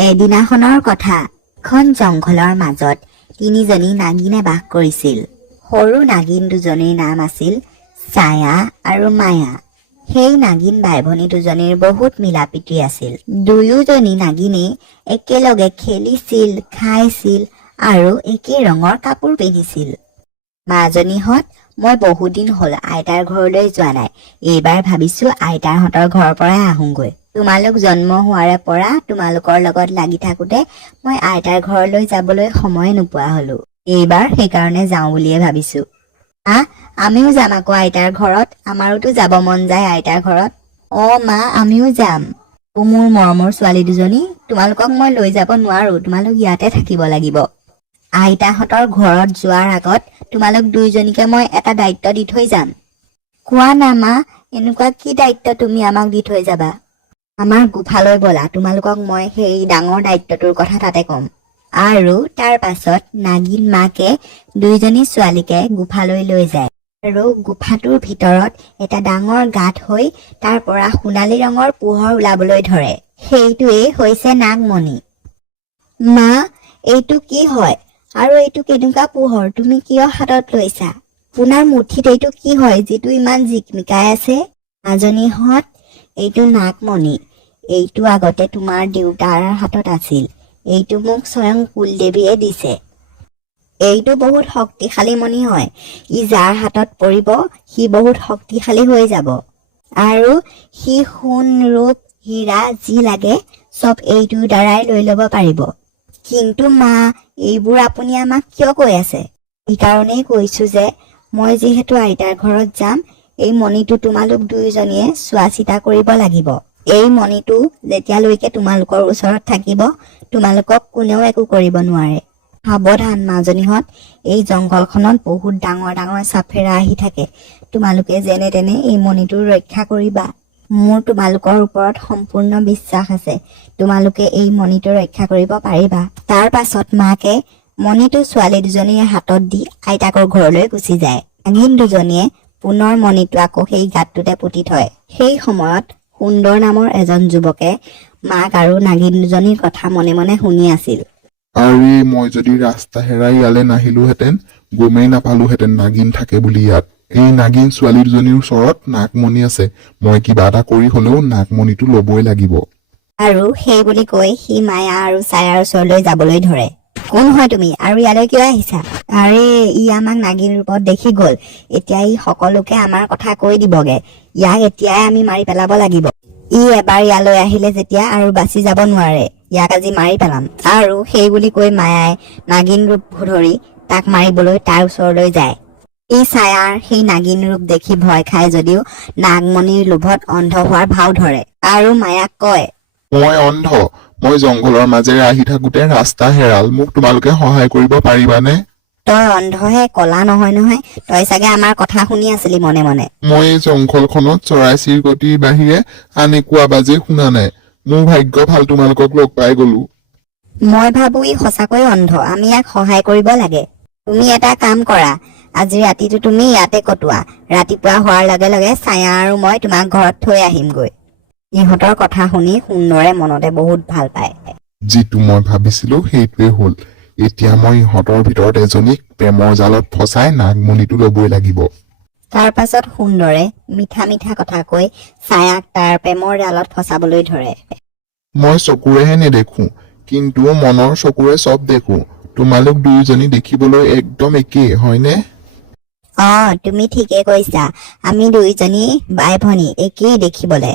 এদিনাখনৰ কথা। এখন জংঘলৰ মাজত তিনিজনী নাগিনে বাস কৰিছিল। সৰু নাগিন দুজনীৰ নাম আছিল ছায়া আৰু মায়া। সেই নাগিন বাই ভনী দুজনীৰ বহুত মিলা প্ৰীতি আছিল। দুয়োজনী নাগিনেই একেলগে খেলিছিল খাইছিল আৰু একে ৰঙৰ কাপোৰ পিন্ধিছিল। মাজনীহঁত মই বহুদিন হ'ল আইতাৰ ঘৰলৈ যোৱা নাই। এইবাৰ ভাবিছো আইতাৰহঁতৰ ঘৰৰ পৰাই আহোঁগৈ। তোমালোক জন্ম হোৱাৰে পৰা তোমালোকৰ লগত লাগি থাকোতে মই আইতাৰ ঘৰলৈ যাবলৈ সময় নোপোৱা হলো। এইবাৰ সেইকাৰণে যাওঁ বুলিয়ে ভাবিছো। আ আমিও যাম আকৌ আইতাৰ ঘৰত। আমাৰোতো যাব মন যায় আইতাৰ ঘৰত। অ মা আমিও যাম। মোৰ মৰমৰ ছোৱালী দুজনী তোমালোকক মই লৈ যাব নোৱাৰো। তোমালোক ইয়াতে থাকিব লাগিব। আইতাহঁতৰ ঘৰত যোৱাৰ আগত তোমালোক দুইজনীকে মই এটা দায়িত্ব দি থৈ যাম। কোৱা না মা এনেকুৱা কি দায়িত্ব তুমি আমাক দি থৈ যাবা? আমাৰ গোফালৈ ব'লা তোমালোকক মই সেই ডাঙৰ দায়িত্বটোৰ কথা তাতে ক'ম। আৰু তাৰ পাছত নাগিন মাকে দুইজনী ছোৱালীকে গোফালৈ লৈ যায়। আৰু গোফাটোৰ ভিতৰত এটা ডাঙৰ গাঁত হৈ তাৰ পৰা সোণালী ৰঙৰ পোহৰ ওলাবলৈ ধৰে। সেইটোৱেই হৈছে নাগমণি। মা এইটো কি হয়? আৰু এইটো কেনেকুৱা পোহৰ? তুমি কিয় হাতত লৈছা? আপোনাৰ মুঠিত এইটো কি হয়? যিটো ইমান জিকমিকাই আছে? মাজনীহঁত এইটো নাগমণি। এইটো আগতে তোমাৰ দেউতাৰ হাতত আছিল। এইটো মোক স্বয়ং কুলদেৱীয়ে দিছে। এইটো বহুত শক্তিশালী মণি হয়। ই যাৰ হাতত পৰিব সি বহুত শক্তিশালী হৈ যাব। আৰু সি সোণ ৰূপ হীৰা যি লাগে চব এইটোৰ দ্বাৰাই লৈ ল'ব পাৰিব। কিন্তু মা এইবোৰ আপুনি আমাক কিয় কৈ আছে? সেইকাৰণেই কৈছো যে মই যিহেতু আইতাৰ ঘৰত যাম এই মণিটো তোমালোক দুয়োজনীয়ে চোৱা চিতা কৰিব লাগিব। এই মণিটো যেতিয়ালৈকে তোমালোকৰ ওচৰত থাকিব তোমালোকক কোনেও একো কৰিব নোৱাৰে। সাৱধান মাজনীহঁত এই জংঘলখনত বহুত ডাঙৰ ডাঙৰ চাফেৰা আহি থাকে। তোমালোকে যেনে তেনে এই মণিটো ৰক্ষা কৰিবা। মোৰ তোমালোকৰ ওপৰত সম্পূৰ্ণ বিশ্বাস আছে। তোমালোকে এই মণিটো ৰক্ষা কৰিব পাৰিবা। তাৰ পাছত মাকে মণিটো ছোৱালী দুজনীৰ হাতত দি আইতাকৰ ঘৰলৈ গুচি যায়। নাগিন দুজনীয়ে পুনৰ মণিটো আকৌ সেই গাঁতটোতে পুতি থয়। সেই সময়ত সুন্দৰ নামৰ এজন যুৱকে মাক আৰু নাগিন দুজনীৰ কথা মনে মনে শুনি আছিল। আৰে মই যদি ৰাস্তা হেৰাই ইয়ালে নাহিলোহেঁতেন গমেই নাপালোহেঁতেন নাগিন থাকে বুলি ইয়াত। এই নাগিন ছোৱালী দুজনীৰ ওচৰত নাগমণি আছে। মই কিবা এটা কৰি হলেও নাগমণিটো লবই লাগিব। আৰু সেই বুলি কৈ সি মায়া আৰু ছায়াৰ ওচৰলৈ যাবলৈ ধৰে। কোন হয় তুমি? আৰু ইয়ালৈ কিয় আহিছা? আৰে ই আমাক নাগিন ৰূপত দেখি গল। এতিয়া ই সকলোকে আমাৰ কথা কৈ দিবগে। ইয়াক এতিয়াই আমি মাৰি পেলাব লাগিব। ই এবাৰ ইয়ালৈ আহিলে যেতিয়া আৰু বাচি যাব নোৱাৰে। ইয়াক আজি মাৰি পেলাম। আৰু সেই বুলি কৈ মায়াই নাগিন ৰূপ ধৰি তাক মাৰিবলৈ তাৰ ওচৰলৈ যায়। এই ছায়াৰ সেই নাগিন ৰূপ দেখি ভয় খায় যদিও নাগমণিৰ লোভত অন্ধ হোৱাৰ ভাও ধৰে। আৰু মায়াক কয় মই অন্ধ। মই জংঘলৰ মাজেৰে আহি থাকোতে ৰাস্তা হেৰাল। মোক তোমালোকে সহায় কৰিব পাৰিবানে? তই অন্ধহে কলা নহয় নহয় তই চাগে আমাৰ কথা শুনি আছিলি মনে মনে। মই এই জংঘলখনত চৰাই চিৰিকটিৰ বাহিৰে আন একো আৱাজেই শুনা নাই। মোৰ ভাগ্য ভাল তোমালোকক লগ পাই গলো। মই ভাবো ই সঁচাকৈ অন্ধ আমি ইয়াক সহায় কৰিব লাগে। তুমি এটা কাম কৰা আজি ৰাতিটো তুমি ইয়াতে কটোৱা। ৰাতিপুৱা হোৱাৰ লগে লগে ছায়া আৰু মই তোমাক ঘৰত থৈ আহিমগৈ। ইহঁতৰ কথা শুনি সুন্দৰে মনতে বহুত ভাল পায়। যিটো মই ভাবিছিলো সেইটোৱে হ'ল। এতিয়া মই ইহঁতৰ ভিতৰত এজনীক প্ৰেমৰ জালত ফচাই নাগমণিটো লবই লাগিব। তাৰ পাছত সুন্দৰে মিঠা মিঠা কথা কৈ ছায়াক তাৰ প্ৰেমৰ জালত ফচাবলৈ ধৰে। মই চকুৰেহে নেদেখো কিন্তু মনৰ চকুৰে চব দেখো। তোমালোক দুয়োজনী দেখিবলৈ একদম একেই হয়নে? অ তুমি ঠিকে কৈছা। আমি দুইজনী বাই ভনী একেই দেখিবলে।